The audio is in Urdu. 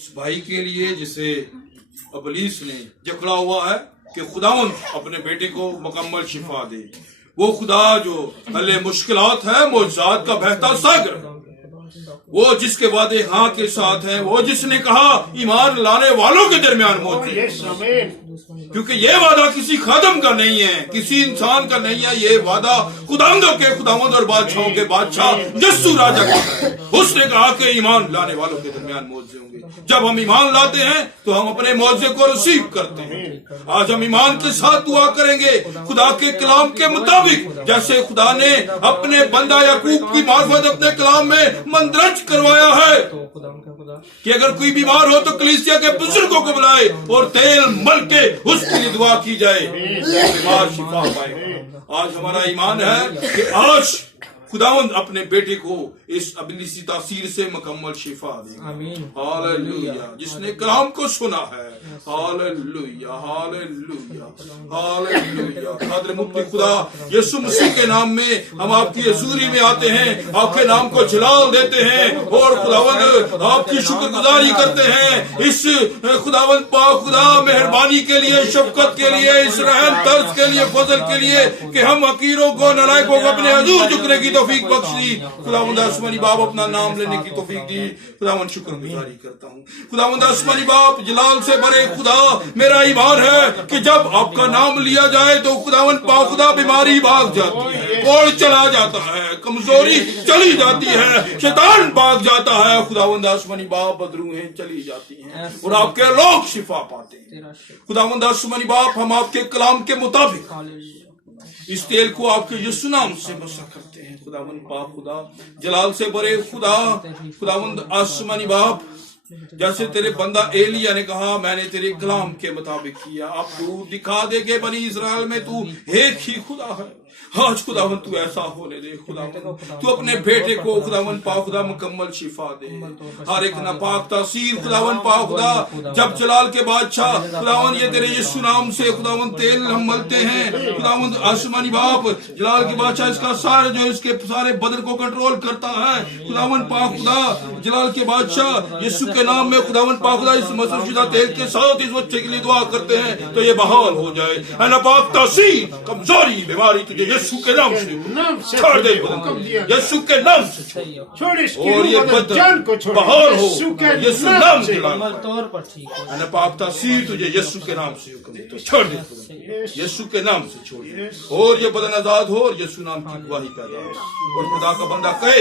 اس بھائی کے لیے جسے ابلیس نے جکڑا ہوا ہے کہ خداوند اپنے بیٹے کو مکمل شفا دے. وہ خدا جو حل مشکلات ہے، معجزات کا بہتر ساگر، وہ جس کے وعدے ہاں کے ساتھ ہیں، وہ جس نے کہا ایمان لانے والوں کے درمیان موجود ہے. کیونکہ یہ وعدہ کسی خادم کا نہیں ہے، کسی انسان کا نہیں ہے، یہ وعدہ خداوندوں کے خداوند اور بادشاہوں کے بادشاہ یسوع راجا کا ہے. اس نے کہا کہ ایمان لانے والوں کے درمیان معجزے ہوں گے. جب ہم ایمان لاتے ہیں تو ہم اپنے معجزے کو ریسیو کرتے ہیں. آج ہم ایمان کے ساتھ دعا کریں گے خدا کے کلام کے مطابق، جیسے خدا نے اپنے بندہ یعقوب کی معرفت اپنے کلام میں مندرج کروایا ہے کہ اگر کوئی بیمار ہو تو کلیسیا کے بزرگوں کو بلائے اور تیل مل کے اس کے لیے دعا کی جائے، بیمار شفا پائے گا. آج ہمارا ایمان ہے کہ آج خداوند اپنے بیٹے کو اس ابلیسی تاثیر سے مکمل شفا دے گا. ہاللویا. جس نے کلام کو سنا ہے، ہاللویا ہاللویا ہاللویا. قادر مطلق خدا یسوع مسیح کے نام میں ہم آپ کی حضوری میں آتے ہیں، آپ کے نام کو جلال دیتے ہیں اور خداوند آپ کی شکر گزاری کرتے ہیں اس خداوند پاک خدا مہربانی کے لیے، شفقت کے لیے، اس رحم طرز کے لیے، فضل کے لیے کہ ہم حقیروں کو، نالائقوں کو اپنے حضور جھکنے کی توفیق بخش دی. خداوند آسمانی باپ اپنا نام لینے کی توفیق دی. خداوند شکر گزاری کرتا ہوں. خداوند آسمانی باپ جلال سے بڑے خدا، میرا ایمان ہے کہ جب آپ کا نام لیا جائے تو خداوند پاک خدا بیماری بھاگ جاتی ہے، کوڑ چلا جاتا ہے، کمزوری چلی جاتی ہے، شیطان بھاگ جاتا ہے. خداوند آسمانی باپ بدروہیں چلی جاتی ہیں اور آپ کے لوگ شفا پاتے ہیں. خداوند آسمانی باپ ہم آپ کے کلام کے مطابق اس تیل کو آپ کے یسوع نام سے مسح کرتے ہیں. خداوند پاک خدا جلال سے بڑے خدا، خداوند آسمانی باپ جیسے تیرے بندہ ایلیا نے کہا میں نے تیرے کلام کے مطابق کیا، اب تو دکھا دے کہ بنی اسرائیل میں تو ایک ہی خدا ہے. آج خداوند تو ایسا ہونے دے. خداوند تو اپنے بیٹے کو خداوند پاک خدا مکمل شفا دے. ہر ایک ناپاک تاثیر خداوند پاک خدا، جب جلال کے بادشاہ خداوند یہ تیرے یسوع نام سے خداوند تیل ہم ملتے ہیں. خداوند آسمانی باپ جلال کے بادشاہ اس کا سارے جو اس کے سارے بدن کو کنٹرول کرتا ہے. خداوند پاک خدا جلال کے بادشاہ یسوع کے نام میں خداوند پاک خدا اس مسح شدہ تیل کے ساتھ اس بچے کے لیے دعا کرتے ہیں تو یہ بحال ہو جائے. اے ناپاک تاثیر، کمزوری، بیماری تجھے یسوع کے نام سے چھوڑ دے. یسوع کے نام سے چھوڑ اور یہ بدن بحال ہو یسوع نام کے نام. پاک تاثیر تجھے یسوع کے نام سے حکم دے چھوڑ دے. یسوع کے نام سے چھوڑ دے اور یہ بدن آزاد ہو اور یسوع نام کی گواہی پیدا ہو. اور خدا کا بندہ کہے